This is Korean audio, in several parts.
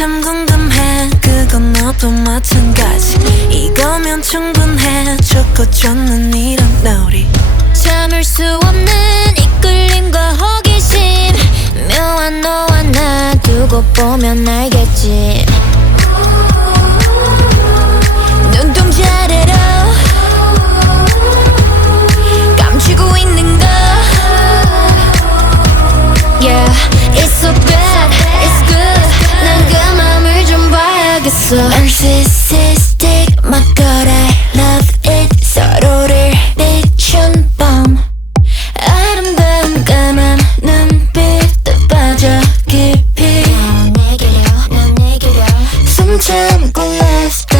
참 궁금해. 그건 너도 마찬가지. 이거면 충분해. 좋고 좋는 이런 놀이 참을 수 없는 이끌림과 호기심. 묘한 너와 나 두고 보면 알겠지 봐야겠어 Narcissistic, I love it 서로를 비춘 밤 아름다운 까만 눈빛도 빠져 깊이 숨 참고 left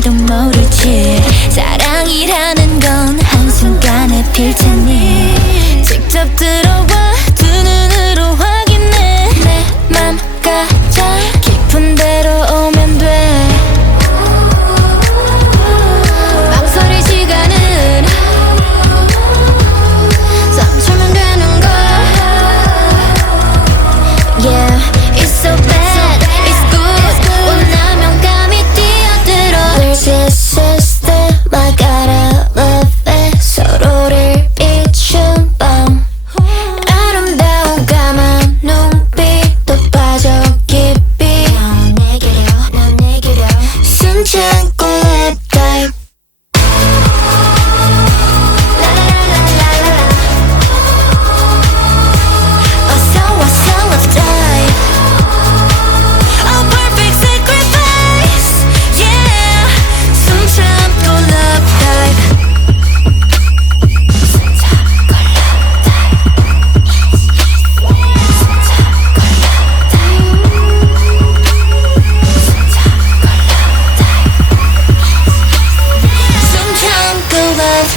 알다가도 모르지. 사랑이라는 건 한순간에 필 테니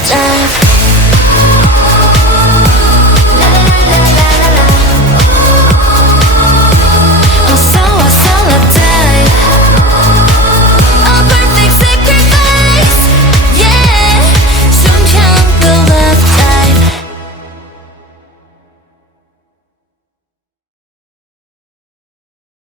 time.